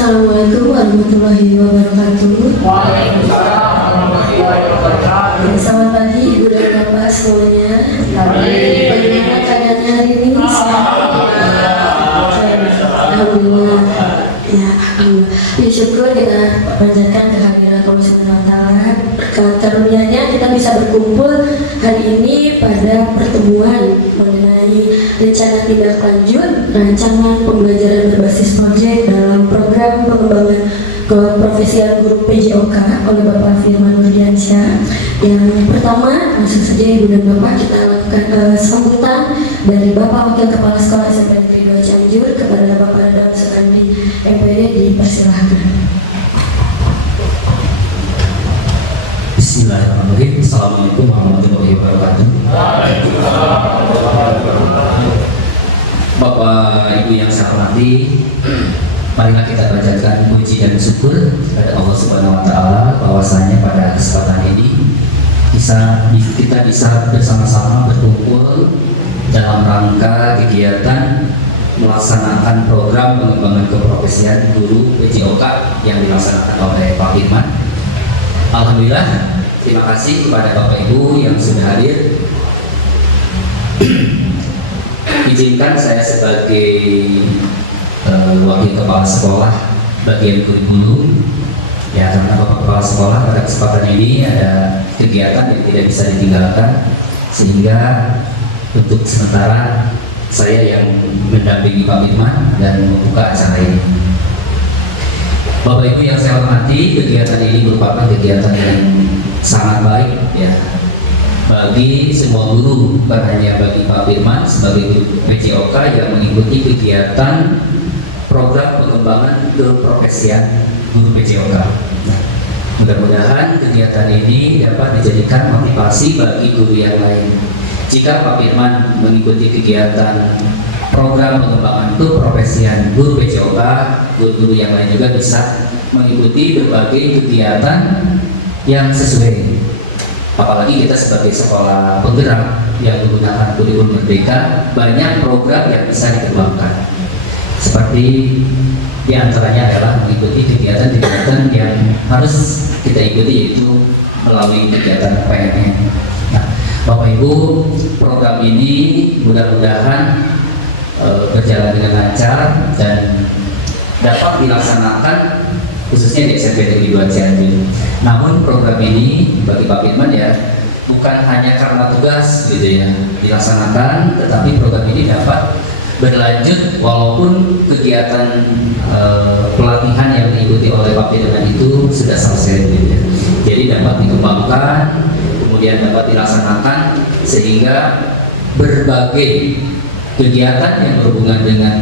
Assalamualaikum warahmatullahi wabarakatuh. Waalaikumsalam warahmatullahi wabarakatuh. Selamat pagi Ibu dan Bapak semuanya. Bagaimana keadaannya hari ini? Alhamdulillah. Ya, alhamdulillah. Syukur kita panjatkan kehadiran Allah Subhanahu wa taala. Berkat karunia-Nya kita bisa berkumpul hari ini pada pertemuan mengenai rencana tindak lanjut rancangan pembelajaran berbasis proyek dalam program pengembangan keprofesian guru PJOK oleh Bapak Firman Nurdiansyah. Yang pertama, langsung saja Ibu dan Bapak kita lakukan sambutan dari Bapak Wakil Kepala Sekolah SMP Negeri 2 Cianjur kepada Bapak Dadang Sekandi MPD, dipersilahkan. Bismillahirrahmanirrahim. Assalamualaikum warahmatullahi wabarakatuh. Bapak Ibu yang saya hormati, marilah kita panjatkan puji dan syukur kepada Allah Subhanahu wa taala bahwasanya pada kesempatan ini kita bisa bersama-sama berkumpul dalam rangka kegiatan melaksanakan program pengembangan keprofesian guru PJOK yang dilaksanakan oleh Pak Firman. Alhamdulillah, terima kasih kepada Bapak Ibu yang sudah hadir. Izinkan saya sebagai wakil kepala sekolah bagian kurikulum, ya, karena Bapak Kepala Sekolah pada kesempatan ini ada kegiatan yang tidak bisa ditinggalkan, sehingga untuk sementara saya yang mendampingi Pak Firman dan membuka acara ini. Bapak Ibu yang saya hormati, kegiatan ini merupakan kegiatan yang sangat baik, ya, bagi semua guru, bukan hanya bagi Pak Firman sebagai guru PJOK yang mengikuti kegiatan program pengembangan keprofesian guru PJOK. Mudah-mudahan kegiatan ini dapat dijadikan motivasi bagi guru yang lain. Jika Pak Firman mengikuti kegiatan program pengembangan keprofesian guru PJOK, guru-guru yang lain juga bisa mengikuti berbagai kegiatan yang sesuai. Apalagi kita sebagai sekolah penggerak yang menggunakan kurikulum merdeka, banyak program yang bisa dikembangkan. Seperti diantaranya adalah mengikuti kegiatan-kegiatan yang harus kita ikuti, yaitu melalui kegiatan PNN. Nah, Bapak Ibu, program ini mudah-mudahan berjalan dengan lancar dan dapat dilaksanakan khususnya di SMP Negeri 2 Cianjur. Namun program ini bagi Pak Firman, ya, bukan hanya karena tugas gitu ya dilaksanakan, tetapi program ini dapat berlanjut walaupun kegiatan pelatihan yang diikuti oleh Pak Firman itu sudah selesai gitu ya. Jadi dapat dikembangkan, kemudian dapat dilaksanakan sehingga berbagai kegiatan yang berhubungan dengan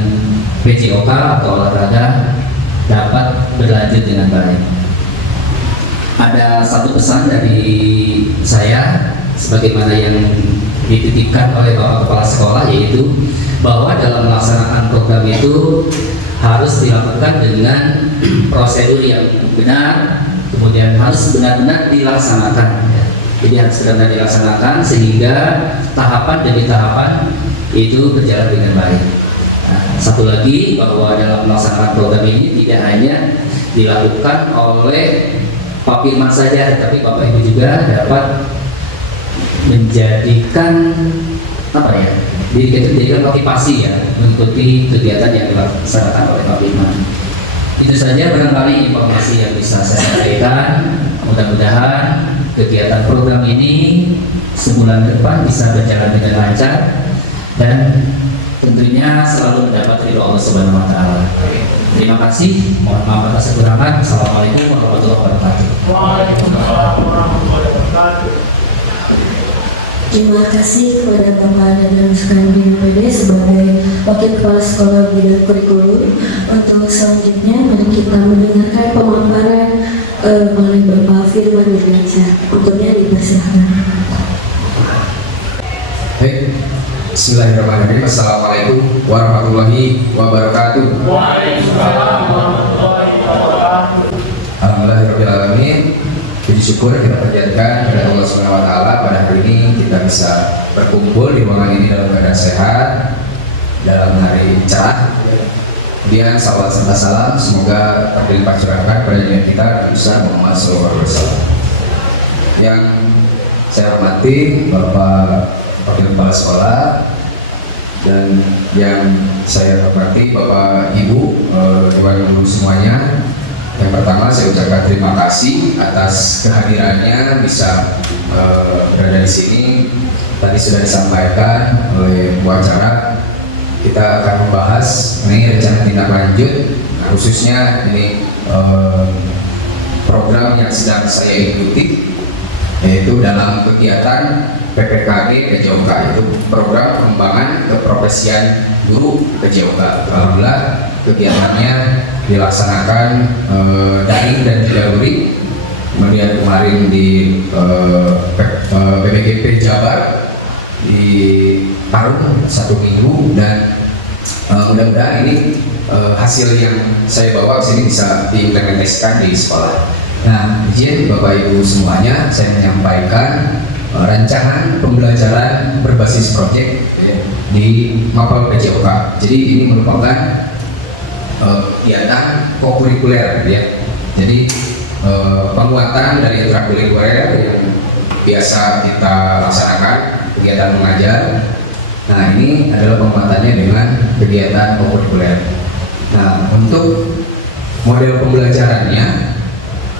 PJOK atau olahraga dapat berlanjut dengan baik. Ada satu pesan dari saya sebagaimana yang dititipkan oleh Bapak Kepala Sekolah, yaitu bahwa dalam melaksanakan program itu harus dilakukan dengan prosedur yang benar, kemudian harus benar-benar dilaksanakan. Jadi harus benar-benar dilaksanakan sehingga tahapan demi tahapan itu berjalan dengan baik. Nah, satu lagi, bahwa dalam melaksanakan program ini tidak hanya dilakukan oleh Pak Firman saja, tetapi Bapak Ibu juga dapat menjadikan diri kita menjadikan motivasi, ya, mengikuti kegiatan yang dilaksanakan oleh Pak Firman. Itu saja barangkali informasi yang bisa saya sampaikan. Mudah-mudahan kegiatan program ini sebulan depan bisa berjalan dengan lancar dan tentunya selalu mendapat ridho Allah Subhanahu wa taala. Terima kasih. Mohon maaf atas kekurangan. Assalamualaikum warahmatullahi wabarakatuh. Waalaikumsalam warahmatullahi wabarakatuh. Terima kasih kepada Bapak Dadang Sekandi MPD sebagai Wakil Kepala Sekolah Bidang Kurikulum. Untuk selanjutnya mari kita mendengarkan pemaparan oleh Bapak Firman Nurdiansyah. Untuknya dipersilakan. Baik, bismillahirrahmanirrahim. Assalamualaikum warahmatullahi wabarakatuh. Waalaikumsalam warahmatullahi wabarakatuh. Alhamdulillahirrahmanirrahim. Puji syukur kita panjatkan kepada Allah Subhanahu wa taala pada hari ini kita bisa berkumpul di ruangan ini dalam keadaan sehat, dalam hari cerah, Kemudian salawat serta salam semoga terlimpah curahkan pada niat kita dan bisa Muhammad SAW. Yang saya hormati Bapak Wakil Kepala Sekolah dan yang saya hormati Bapak Ibu Dewan Guru semuanya. Yang pertama saya ucapkan terima kasih atas kehadirannya bisa berada di sini. Tadi sudah disampaikan oleh Bu acara, kita akan membahas mengenai rencana tindak lanjut, khususnya ini program yang sedang saya ikuti, yaitu dalam kegiatan PPKG PJOK, itu program pengembangan keprofesian guru PJOK. Alhamdulillah kegiatannya dilaksanakan daring dan dilalui. Kemudian kemarin di PPGP Jabar di Tarung 1 minggu, dan mudah-mudahan ini hasil yang saya bawa ke sini bisa diimplementasikan di sekolah. Nah, izin Bapak Ibu semuanya, saya menyampaikan rancangan pembelajaran berbasis proyek di Mapel PJOK. Jadi ini merupakan kegiatan kokurikuler, ya. Jadi penguatan dari ekstrakurikuler yang biasa kita laksanakan, kegiatan mengajar. Nah, ini adalah penguatannya dengan kegiatan kokurikuler. Nah, untuk model pembelajarannya,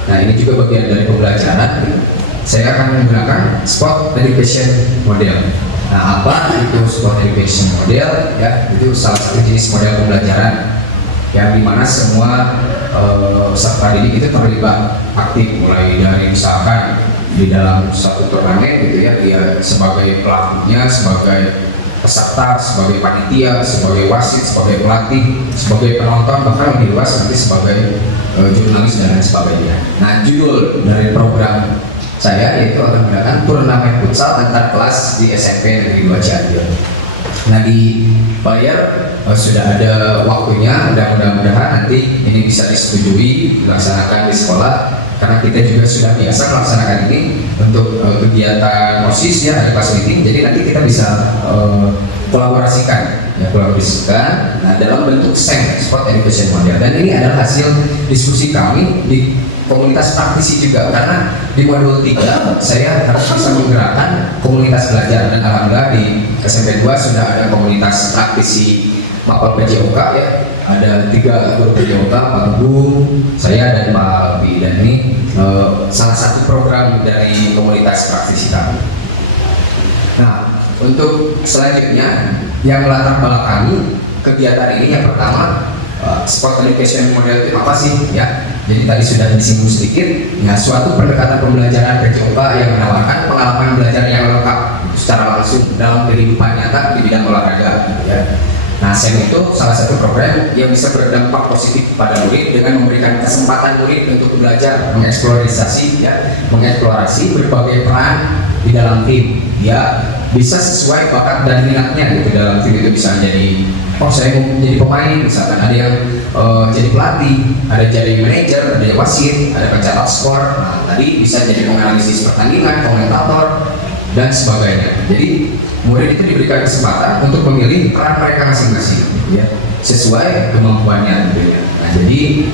nah ini juga bagian dari pembelajaran. Saya akan menggunakan sport education model. Nah, apa itu sport education model? Ya, itu salah satu jenis model pembelajaran yang dimana semua peserta didik itu terlibat aktif, mulai dari misalkan di dalam satu turnamen gitu ya, dia sebagai pelakunya, sebagai peserta, sebagai panitia, sebagai wasit, sebagai pelatih, sebagai penonton, bahkan lebih luas nanti sebagai jurnalis dan lain sebagainya. Nah, judul dari program saya yaitu akan menggunakan turnamen futsal antar kelas di SMP Negeri 2 Cianjur. Nah, di bayar sudah ada waktunya, dan mudah-mudahan nanti ini bisa disetujui dilaksanakan di sekolah, karena kita juga sudah biasa melaksanakan ini untuk kegiatan OSIS ya, ada kelas meeting, jadi nanti kita bisa kolaborasikan nah, dalam bentuk SEM, Sport Education Model. Dan ini adalah hasil diskusi kami di komunitas praktisi juga, karena di modul 3 saya harus bisa menggerakkan komunitas belajar, dan alhamdulillah di SMP 2 sudah ada komunitas praktisi Mapel PJOK ya, ada 3 guru PJOK, Pak Agung, saya dan Pak Albi, dan ini salah satu program dari komunitas praktisi kami. Nah, untuk selanjutnya yang melatar belakangi kegiatan ini, yang pertama sport education model itu apa sih ya? Jadi tadi sudah disinggung sedikit, ya suatu pendekatan pembelajaran PJOK yang menawarkan pengalaman belajar yang lengkap secara langsung dalam kehidupan nyata di bidang olahraga ya. Nah, SEM itu salah satu program yang bisa berdampak positif pada murid dengan memberikan kesempatan murid untuk belajar mengeksplorasi berbagai peran di dalam tim. Ya, bisa sesuai bakat dan minatnya gitu. Dalam tim itu bisa menjadi, oh saya mau menjadi pemain, misalkan ada yang jadi pelatih, ada jadi manajer, ada yang wasit, ada pencatat skor. Nah, tadi bisa jadi menganalisis pertandingan, komentator dan sebagainya. Jadi murid itu diberikan kesempatan untuk memilih peran mereka masing-masing ya, sesuai kemampuannya tentunya. Nah, jadi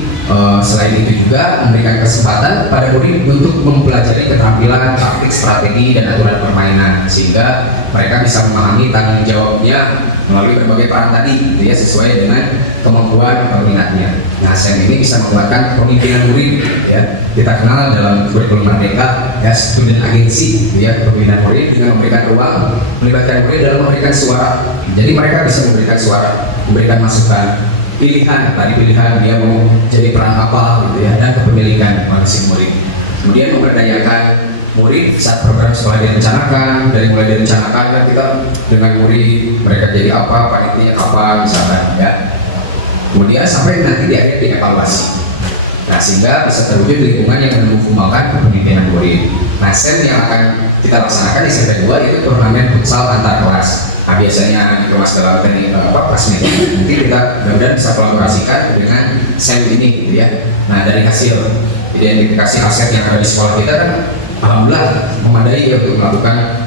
selain itu juga memberikan kesempatan pada murid untuk mempelajari keterampilan, taktik, strategi, dan aturan permainan, sehingga mereka bisa memahami tanggung jawabnya melalui berbagai peran tadi gitu ya, sesuai dengan kemampuan dan minatnya. Nah, SEM ini bisa menguatkan kepemimpinan murid ya. Kita kenal dalam kurikulum Merdeka ya, student agency gitu ya, kepemimpinan murid dengan memberikan ruang, melibatkan murid dalam memberikan suara. Jadi mereka bisa memberikan suara, memberikan masukan, pilihan, tadi pilihan dia mau jadi peran apa gitu ya, dan kepemilikan masing murid. Kemudian memberdayakan murid saat program sekolah direncanakan, dari mulai direncanakan kan kita dengan murid, mereka jadi apa, panitia apa misalkan ya. Kemudian sampai nanti di akhir dievaluasi. Nah, sehingga bisa terwujud lingkungan yang mengembangkan kepemimpinan murid. Nah, SEM yang akan kita laksanakan di SMP 2 itu turnamen futsal antar kelas. Nah, biasanya dikemas dalam teknik kelas meeting. Nanti kita mudah-mudahan bisa kolaborasikan dengan SEM ini gitu ya. Nah, dari hasil identifikasi aset yang ada di sekolah kita kan alhamdulillah memadai ya untuk melakukan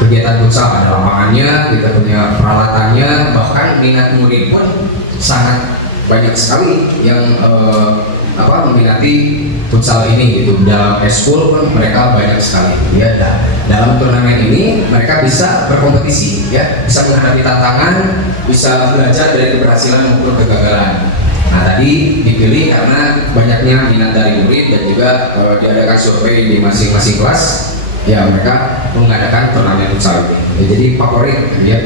kegiatan futsal. Ada lapangannya, kita punya peralatannya, bahkan minat murid pun sangat banyak sekali yang meminati futsal ini gitu. Dalam eskul pun mereka banyak sekali ya. Dalam turnamen ini mereka bisa berkompetisi ya, bisa menghadapi tantangan, bisa belajar dari keberhasilan maupun kegagalan. Nah, tadi dipilih karena banyaknya minat dari murid dan juga diadakan survei di masing-masing kelas ya, mereka mengadakan turnamen futsal ini ya, jadi favorit ya,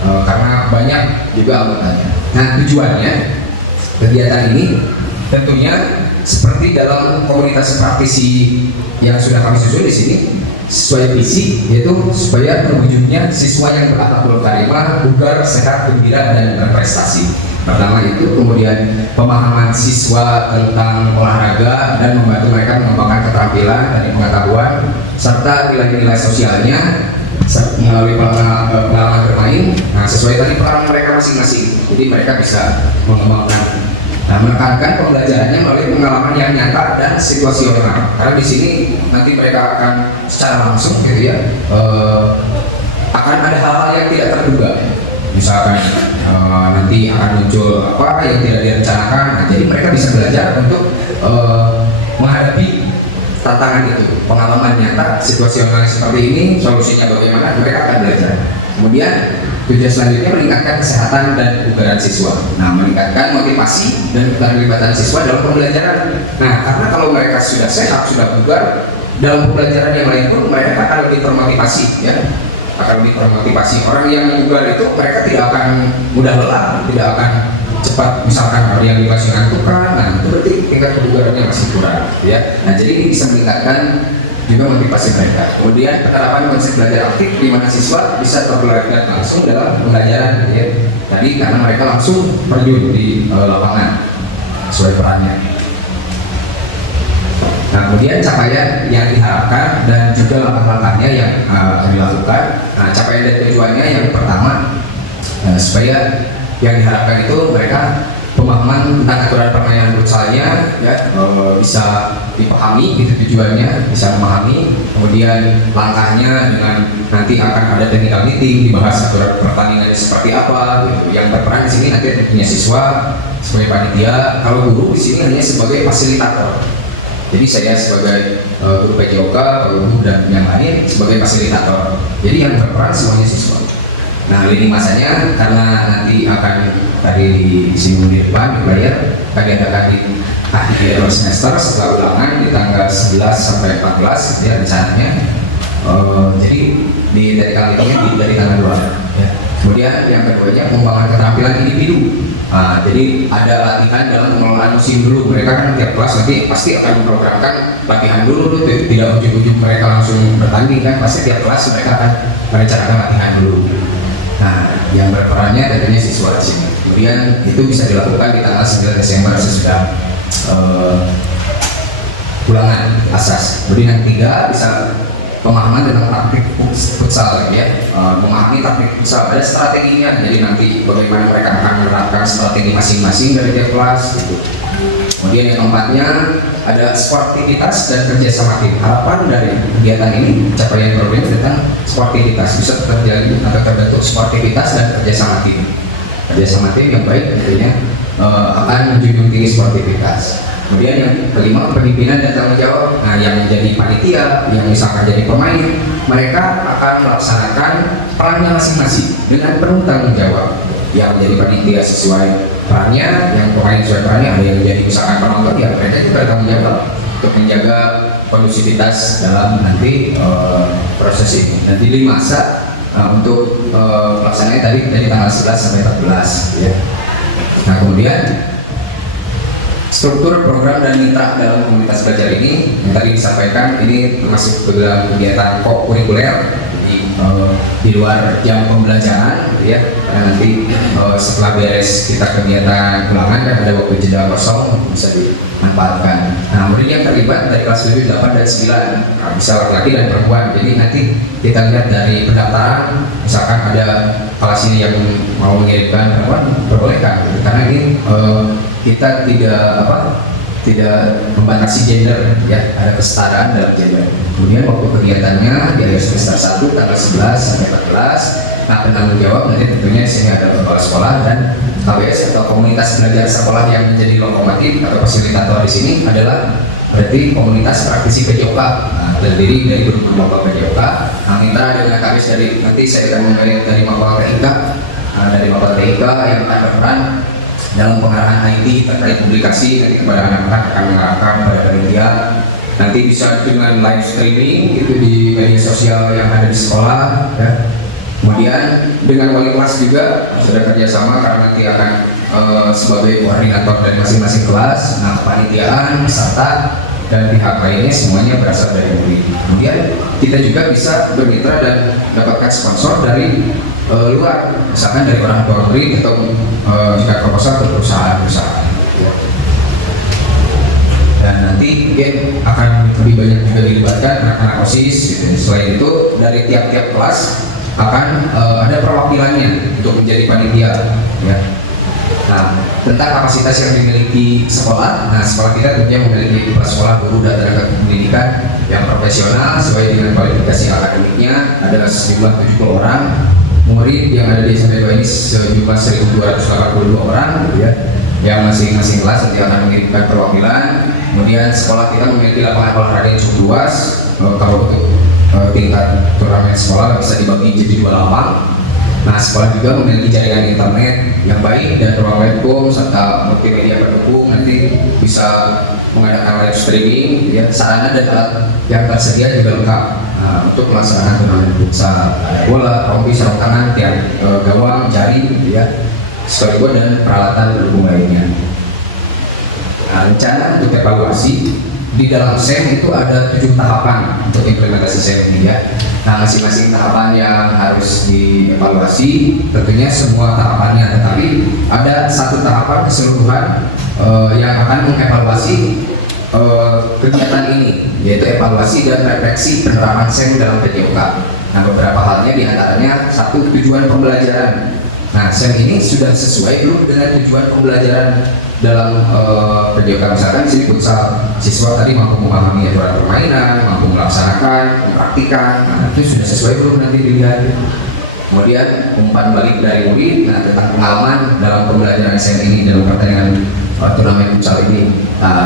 karena banyak juga anggotanya. Nah, tujuannya kegiatan ini tentunya seperti dalam komunitas praktisi yang sudah kami susun di sini, sesuai visi, yaitu supaya terwujudnya siswa yang berakhlakul karimah, bugar, sehat, gembira, dan berprestasi. Pertama itu, kemudian pemahaman siswa tentang olahraga dan membantu mereka mengembangkan keterampilan dan pengetahuan serta nilai-nilai sosialnya melalui pengalaman bermain. Nah, sesuai tadi pengalaman mereka masing-masing, jadi mereka bisa mengembangkan. Nah, menekankan pembelajarannya melalui pengalaman yang nyata dan situasional. Karena di sini nanti mereka akan secara langsung gitu ya, akan ada hal-hal yang tidak terduga. Misalkan nanti akan muncul apa yang tidak direncanakan. Nah, jadi mereka bisa belajar untuk menghadapi tantangan itu. Pengalaman nyata, situasional seperti ini, solusinya bagaimana, mereka akan belajar. Kemudian tujuan selanjutnya meningkatkan kesehatan dan kebugaran siswa. Nah, meningkatkan motivasi dan keterlibatan siswa dalam pembelajaran. Nah, karena kalau mereka sudah sehat, sudah bugar, dalam pembelajaran yang lain pun mereka akan lebih termotivasi ya. Akan lebih termotivasi. Orang yang bugar itu mereka tidak akan mudah lelah, tidak akan cepat, misalkan ada yang dikasih ngantukan, nah itu berarti tingkat kebugarannya masih kurang ya. Nah, jadi ini bisa meningkatkan juga motivasi mereka. Kemudian penerapan konsep belajar aktif di mana siswa bisa terlibat langsung dalam pembelajaran gitu ya. Tadi karena mereka langsung terjun di lapangan sesuai perannya. Nah, kemudian capaian yang diharapkan dan juga langkah-langkahnya yang kami lakukan. Nah, capaian dan tujuannya yang pertama, supaya yang diharapkan itu mereka pemahaman tentang aturan permainan futsalnya ya, bisa dipahami gitu tujuannya, bisa memahami. Kemudian langkahnya dengan nanti akan ada technical meeting, dibahas aturan pertandingannya seperti apa gitu. Yang berperan di sini nanti tentunya siswa sebagai panitia, kalau guru di sini hanya sebagai fasilitator. Jadi saya sebagai guru PJOK, guru dan yang lain sebagai fasilitator. Jadi yang berperan semuanya siswa. Nah, lini masanya karena nanti akan tadi di sini di depan dibayar akan diadakan di akhir semester setelah ulangan di tanggal 11 sampai 14 ya rencananya. Jadi dari kali ini dari tanggal 2 ya. Kemudian yang keduanya pengembangan keterampilan individu. Nah, jadi ada latihan dalam pengelolaan musim dulu. Mereka kan tiap kelas nanti pasti akan memprogramkan latihan dulu, tidak ujung-ujung mereka langsung bertanding kan. Pasti tiap kelas mereka akan merencanakan latihan dulu. Nah, yang berperannya tentunya siswa di sini. Kemudian itu bisa dilakukan di tanggal 9 Desember sesudah ulangan asas. Kemudian yang ketiga bisa pemahaman tentang taktik futsal ya, memahami taktik futsal, ada strateginya. Jadi nanti bagaimana mereka akan menerapkan strategi masing-masing dari tiap kelas gitu. Kemudian yang keempatnya ada sportivitas dan kerjasama tim. Harapan dari kegiatan ini capaian program tentang sportivitas, bisa terjadi atau terbentuk sportivitas dan kerjasama tim. Kerjasama tim yang baik tentunya akan menjunjung tinggi sportivitas. Kemudian yang kelima kepemimpinan dan tanggung jawab. Nah, yang menjadi panitia, yang misalkan jadi pemain, mereka akan melaksanakan perannya masing-masing dengan penuh tanggung jawab. Yang menjadi panitia sesuai perannya, yang pemain sesuai perannya, ada yang menjadi misalkan penonton, ya mereka juga tanggung jawab untuk menjaga kondusivitas dalam nanti proses ini. Nanti di masa untuk pelaksananya tadi dari tanggal 11 sampai 14 ya. Nah, kemudian struktur program dan mitra dalam komunitas belajar ini yang tadi disampaikan ini termasuk dalam kegiatan kurikuler di luar jam pembelajaran gitu ya, karena nanti setelah beres kita kegiatan ulangan kan ada waktu jeda kosong bisa dimanfaatkan. Nah, murid yang terlibat dari kelas 7, 8, dan 9 bisa laki-laki dan perempuan. Jadi nanti kita lihat dari pendaftaran, misalkan ada kelas ini yang mau mengirimkan perempuan, perbolehkan gitu. Karena ini kita tidak membatasi gender ya, ada kesetaraan dalam gender. Kemudian waktu kegiatannya di akhir semester 1 tanggal 11 sampai 14. Nah, penanggung jawab nanti tentunya di sini ada kepala sekolah dan KBS atau komunitas belajar sekolah yang menjadi lokomotif atau fasilitator di sini adalah berarti komunitas praktisi PJOK. Nah, terdiri dari guru mapel PJOK. Nah, mitra dengan KBS dari nanti saya akan memulai dari mapel TIK, dari mapel TIK yang akan berperan dalam pengarahan IT terkait publikasi nanti kepada anak-anak akan mengarahkan pada media. Nanti bisa dengan live streaming itu di media sosial yang ada di sekolah. Ya. Kemudian dengan wali kelas juga sudah kerjasama karena nanti akan sebagai koordinator dari masing-masing kelas. Nah, kepanitiaan, peserta dan pihak lainnya semuanya berasal dari murid. Kemudian kita juga bisa bermitra dan dapatkan sponsor dari luar, misalkan dari orang tua murid atau jika proposal ke perusahaan-perusahaan. Dan nanti mungkin akan lebih banyak juga dilibatkan anak-anak OSIS. Gitu. Selain itu dari tiap-tiap kelas akan ada perwakilannya untuk menjadi panitia. Ya. Nah, tentang kapasitas yang dimiliki sekolah, nah sekolah kita tentunya memiliki kepala sekolah, guru, dan tenaga pendidikan yang profesional sesuai dengan kualifikasi akademiknya. Ada sejumlah 70 orang. Murid yang ada di SMP 2 ini sejumlah 1.282 orang, gitu ya. Yang masing-masing kelas nanti akan mengirimkan perwakilan. Kemudian sekolah kita memiliki lapangan olahraga yang cukup luas. Kalau untuk tingkat turnamen sekolah bisa dibagi jadi 2 lapang. Nah, sekolah juga memiliki jaringan internet yang baik dan ruang webcam serta multimedia pendukung. Nanti bisa mengadakan live streaming, ya, sarana dan alat yang tersedia juga lengkap. Nah, untuk pelaksanaan turnamen futsal, ada bola, rompi, sarung tangan, tiang, gawang, jaring, gitu ya, sekaligus dan peralatan pendukung lainnya. Nah, rencana untuk evaluasi di dalam SEM itu ada 7 tahapan untuk implementasi SEM ini, ya. Nah, masing-masing tahapan yang harus dievaluasi tentunya semua tahapannya, tetapi ada satu tahapan keseluruhan yang akan mengevaluasi kegiatan ini, yaitu evaluasi dan refleksi penerapan SEM dalam PJOK. Nah, beberapa halnya diantaranya satu, tujuan pembelajaran. Nah, SEM ini sudah sesuai belum dengan tujuan pembelajaran dalam PJOK? Misalkan di sini futsal, siswa tadi mampu memahami aturan permainan, mampu melaksanakan, mempraktikkan. Nah, itu sudah sesuai belum nanti dilihat. Kemudian umpan balik dari murid, nah, tentang pengalaman dalam pembelajaran SEM ini dalam pertandingan turnamen futsal ini,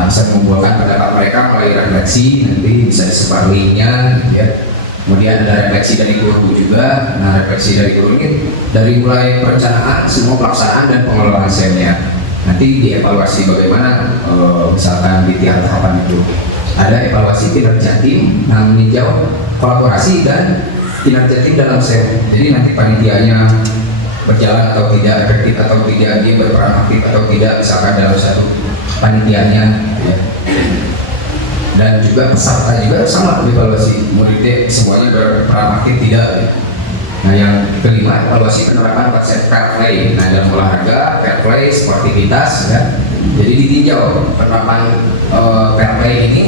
bisa mengumpulkan pendapat mereka melalui refleksi, nanti bisa disebar linknya, gitu ya. Kemudian ada refleksi dari guru juga. Nah, refleksi dari guru ini dari mulai perencanaan, semua pelaksanaan dan pengelolaan SEM-nya. Nanti dievaluasi bagaimana, misalkan di tiap tahapan itu ada evaluasi kinerja tim, nah, meninjau kolaborasi dan kinerja tim dalam SEM. Jadi nanti panitianya berjalan atau tidak, efektif atau tidak, dia berperan aktif atau tidak, misalkan dalam satu panitianya, ya. Dan juga peserta juga sama dievaluasi, muridnya semuanya berperan aktif tidak, ya. Nah, yang kelima, evaluasi penerapan konsep fair play. Nah, dalam olahraga, fair play, sportivitas, ya. Jadi ditinjau penerapan fair play ini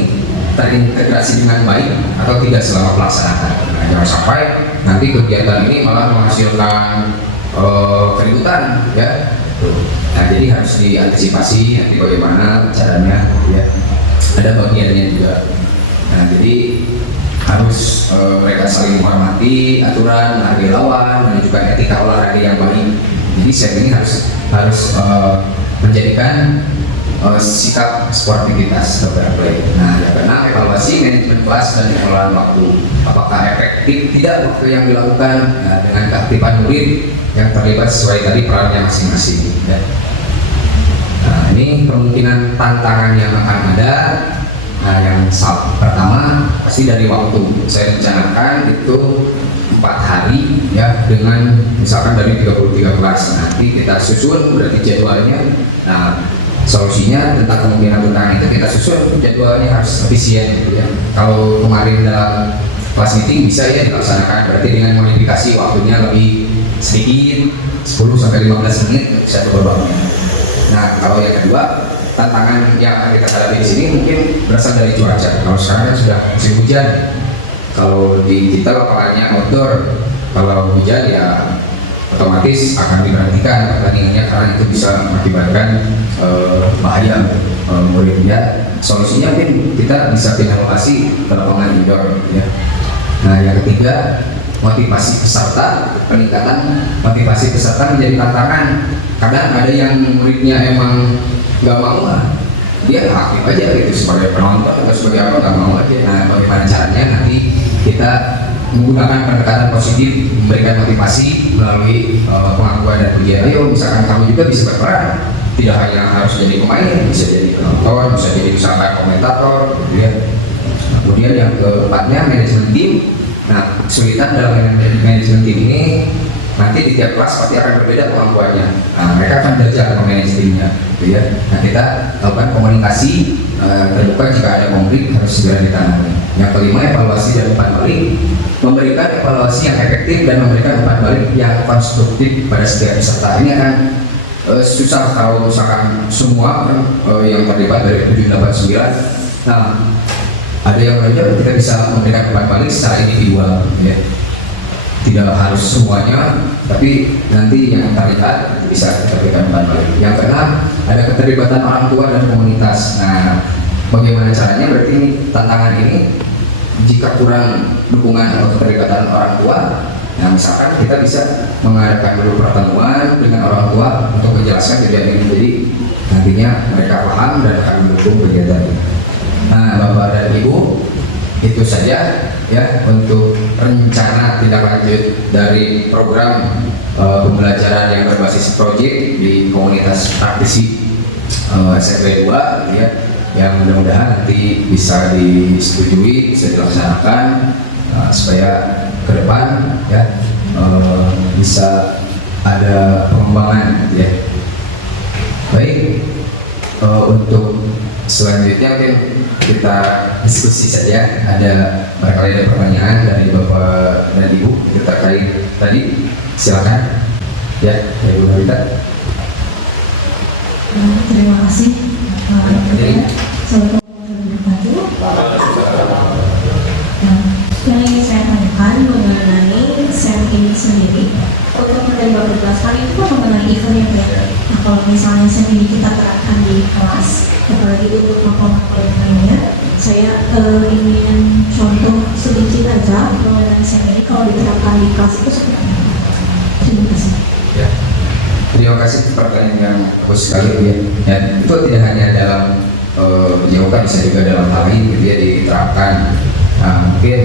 terintegrasi dengan baik atau tidak selama pelaksanaan. Nah, jangan sampai nanti kegiatan ini malah menghasilkan keributan, ya. Nah, jadi harus diantisipasi nanti bagaimana caranya, ya. Ada bagiannya juga. Nah, jadi harus mereka saling menghormati aturan, menghargai lawan, menunjukkan etika olahraga yang baik. Jadi SEM ini harus menjadikan sikap sportivitas atau fair play. Nah, yang keenam, evaluasi manajemen kelas dan pengelolaan waktu. Apakah efektif tidak waktu yang dilakukan, nah, dengan keaktifan murid yang terlibat sesuai tadi perannya masing-masing, ya. Nah, ini kemungkinan tantangan yang akan ada. Nah, yang pertama pasti dari waktu. Saya rencanakan itu 4 hari, ya, dengan misalkan dari 33 kelas. Nanti kita susun berarti jadwalnya. Nah, solusinya tentang kemungkinan tantangan itu kita susun jadwalnya harus efisien, gitu, ya. Kalau kemarin dalam kelas meeting bisa, ya, dilaksanakan, berarti dengan modifikasi waktunya lebih sedikit, 10-15 menit satu babaknya. Nah, kalau yang kedua, tantangan yang akan kita hadapi di sini mungkin berasal dari cuaca. Kalau sekarang kan sudah musim hujan. Kalau di kita lapangannya outdoor, kalau hujan ya otomatis akan diberhentikan pertandingannya karena itu bisa mengakibatkan bahaya muridnya. Solusinya mungkin kita bisa pindah lokasi ke lapangan indoor, ya. Nah, yang ketiga, motivasi peserta, peningkatan motivasi peserta menjadi tantangan. Kadang ada yang muridnya emang nggak mau lah, dia aktif aja gitu sebagai penonton atau sebagai apa, nggak mau aja. Nah, bagaimana caranya nanti kita menggunakan pendekatan positif, memberikan motivasi melalui pengakuan dan pujian. Ayo, misalkan kamu juga bisa berperan, tidak hanya harus jadi pemain, bisa jadi penonton, bisa jadi misalkan komentator, gitu ya. Kemudian yang keempatnya manajemen tim. Nah, kesulitan dalam manajemen tim ini nanti di tiap kelas pasti akan berbeda kemampuannya. Nah, mereka akan belajar memanage timnya, gitu ya. Nah, kita lakukan komunikasi terbuka jika ada konflik harus segera ditangani. Yang kelima, evaluasi dan umpan balik. Memberikan evaluasi yang efektif dan memberikan umpan balik yang konstruktif pada setiap peserta. Ini akan susah kalau misalkan semua yang terlibat dari 789. Nah, ada yang lainnya kita bisa memberikan umpan balik secara individual, ya. Tidak harus semuanya, tapi nanti yang terlibat bisa kita berikan umpan balik. Yang keenam, ada keterlibatan orang tua dan komunitas. Nah, bagaimana caranya? Berarti ini tantangan ini, jika kurang dukungan atau keterlibatan orang tua, nah misalkan kita bisa mengadakan dulu pertemuan dengan orang tua untuk menjelaskan kejadian ini, jadi nantinya mereka paham dan akan mendukung kegiatan ini. Nah, Bapak dan Ibu, itu saja ya untuk rencana tindak lanjut dari program pembelajaran yang berbasis proyek di komunitas praktisi SMP 2 ya, yang mudah-mudahan nanti bisa disetujui, bisa dilaksanakan supaya ke depan ya bisa ada pengembangan ya. Baik, untuk selanjutnya mungkin kita diskusi saja. Ada barangkali ada pertanyaan dari Bapak dan Ibu terkait tadi, silakan ya, Ibu Narita. Terima kasih. Assalamualaikum warahmatullahi wabarakatuh. Yang ingin saya tanyakan mengenai SEM ini sendiri, untuk dari Bapak jelaskan itu apa mengenai eventnya ya? Nah, kalau misalnya SEM ini kita terapkan di kelas, apalagi untuk makom-makom lainnya, saya ingin contoh sedikit aja mengenai SEM ini kalau diterapkan di kelas itu seperti apa? Terima kasih. Ya. Terima kasih, pertanyaan yang bagus sekali ya. Dan itu tidak hanya dalam JOK, bisa juga dalam hal lain gitu ya diterapkan. Nah, mungkin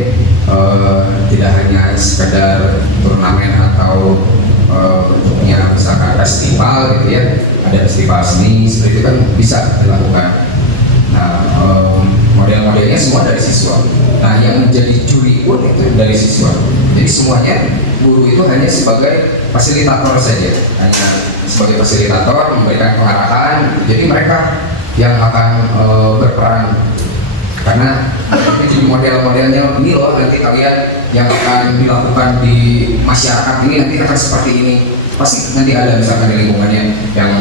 tidak hanya sekedar turnamen atau bentuknya misalkan festival gitu ya, ada festival seni seperti itu kan bisa dilakukan. Nah, model-modelnya semua dari siswa. Nah, yang menjadi juri pun itu dari siswa. Jadi semuanya guru itu hanya sebagai fasilitator saja, hanya sebagai fasilitator memberikan pengarahan. Jadi mereka yang akan berperan, karena itu jadi model-modelnya. Ini loh nanti kalian yang akan dilakukan di masyarakat ini nanti akan seperti ini. Pasti nanti ada misalkan di lingkungannya yang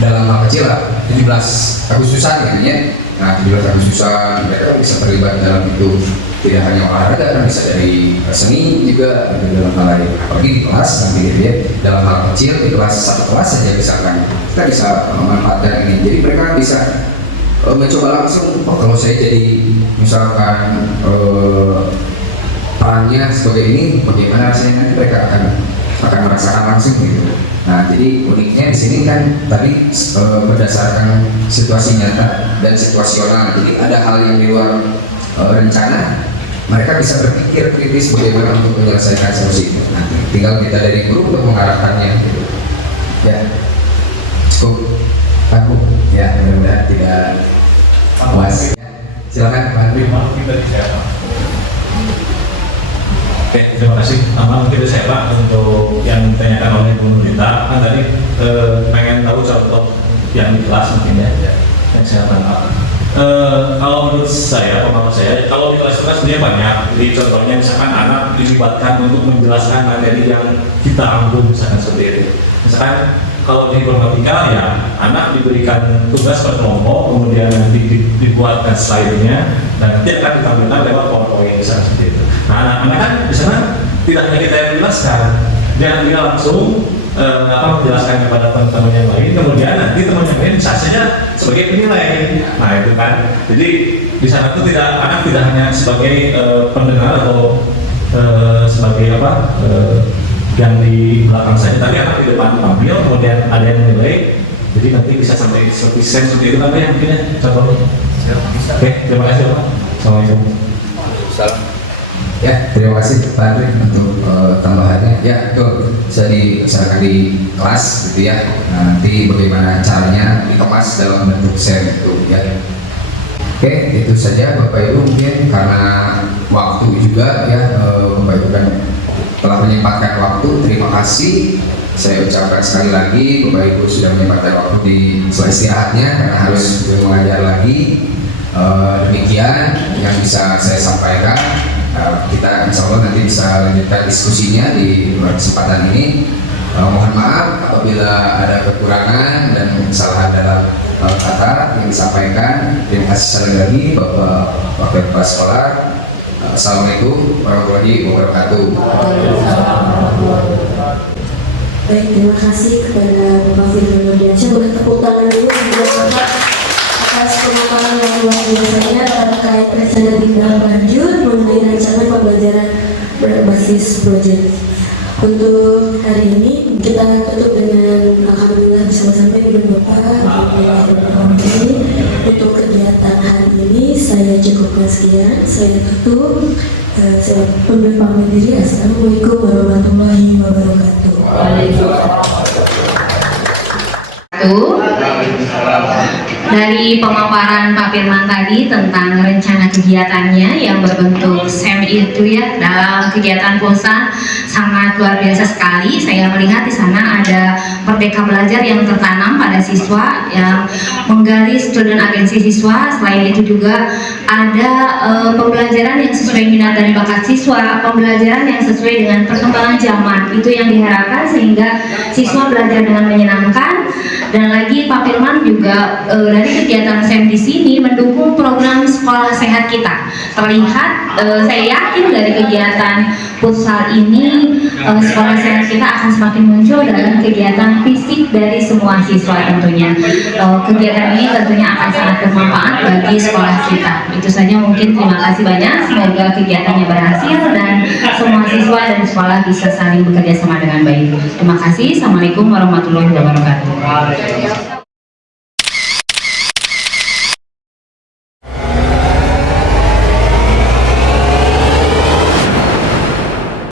dalam hal kecil lah 17 Agustusan gitu ya. Nah, 17 Agustusan mereka bisa terlibat dalam itu. Tidak hanya olahraga, kan bisa dari seni juga dalam hal lain. Apalagi di kelas nanti gitu ya, dalam hal kecil di kelas, satu kelas saja misalkan kita bisa memanfaatkan ini. Jadi mereka bisa mencoba langsung, oh kalau saya jadi misalkan perannya sebagai ini, bagaimana rasanya, nanti mereka akan merasakan langsung gitu. Nah, jadi uniknya di sini kan tadi berdasarkan situasi nyata dan situasional. Jadi ada hal yang di luar rencana, mereka bisa berpikir kritis bagaimana untuk menyelesaikan solusi itu. Nah, tinggal kita dari guru untuk mengarahkannya gitu. Ya, cukup aku ya, mudah-mudahan tidak puas. Ya, silakan Pak Andri. Oke, terima kasih. Mungkin saya Pak untuk yang ditanyakan oleh Bu Nurita, kan tadi pengen tahu contoh yang di kelas mungkin ya, yang saya tangkap. Kalau menurut saya, pemahaman saya, kalau di kelas itu kan sebenarnya banyak. Jadi contohnya misalkan anak dilibatkan untuk menjelaskan materi yang kita ambil, misalkan seperti itu. Misalkan kalau di informatika ya anak diberikan tugas per kelompok, kemudian nanti dibuatkan slide-nya dan nanti akan ditampilkan lewat PowerPoint misalkan seperti itu. Nah, anak-anak kan di sana tidak hanya kita yang menjelaskan, dia langsung menjelaskan kepada teman-teman yang lain, kemudian nanti teman yang lain bisa saja sebagai penilai. Nah, itu kan, jadi di sana tuh anak tidak hanya sebagai pendengar atau yang di belakang saya tadi anak di depan tampil, kemudian ada yang menilai, jadi nanti bisa sampai seperti sen seperti itu apa ya mungkin ya contohnya. Oke, terima kasih Pak. Assalamualaikum. Ya, terima kasih Pak Andri untuk tambahannya. Ya, itu bisa dibicarakan di kelas gitu ya. Nah, nanti bagaimana caranya dikemas dalam bentuk share itu ya. Oke, itu saja Bapak Ibu, mungkin karena waktu juga ya, Bapak Ibu kan telah menyempatkan waktu. Terima kasih. Saya ucapkan sekali lagi Bapak Ibu sudah menyempatkan waktu di sela istirahatnya karena harus mengajar lagi. Demikian yang bisa saya sampaikan. Kita insya Allah nanti bisa lanjutkan diskusinya di kesempatan ini. Mohon maaf apabila ada kekurangan dan kesalahan dalam kata yang disampaikan. Terima kasih sekali lagi Bapak Wakil Kepala Sekolah. Assalamualaikum warahmatullahi wabarakatuh. Baik, terima kasih kepada Bapak Firman Nurdiansyah. Boleh tepuk tangan dulu untuk Bapak atas pemaparan yang luar biasanya terkait rencana tindak lanjut mengenai rencana pembelajaran berbasis proyek. Untuk hari ini kita tutup dengan alhamdulillah bisa sampai dengan Bapak. Untuk kegiatan hari ini saya cukupkan sekian. Saya tutup. Saya undur pamit diri. Assalamualaikum warahmatullahi wabarakatuh. Dari pemaparan Pak Firman tadi tentang rencana kegiatannya yang berbentuk SEM itu ya dalam kegiatan pulsa sangat luar biasa sekali. Saya melihat di sana ada Merdeka Belajar yang tertanam pada siswa yang menggali student agensi siswa. Selain itu juga ada pembelajaran yang sesuai minat dan bakat siswa, pembelajaran yang sesuai dengan perkembangan zaman. Itu yang diharapkan sehingga siswa belajar dengan menyenangkan. Dan lagi Pak Firman juga dari kegiatan SEM di sini mendukung program sekolah sehat kita. Terlihat, saya yakin dari kegiatan futsal ini sekolah sehat kita akan semakin muncul dalam kegiatan fisik dari semua siswa tentunya. Kegiatan ini tentunya akan sangat bermanfaat bagi sekolah kita. Itu saja mungkin, terima kasih banyak. Semoga kegiatannya berhasil dan semua siswa dan sekolah bisa saling bekerja sama dengan baik. Terima kasih. Assalamualaikum warahmatullahi wabarakatuh.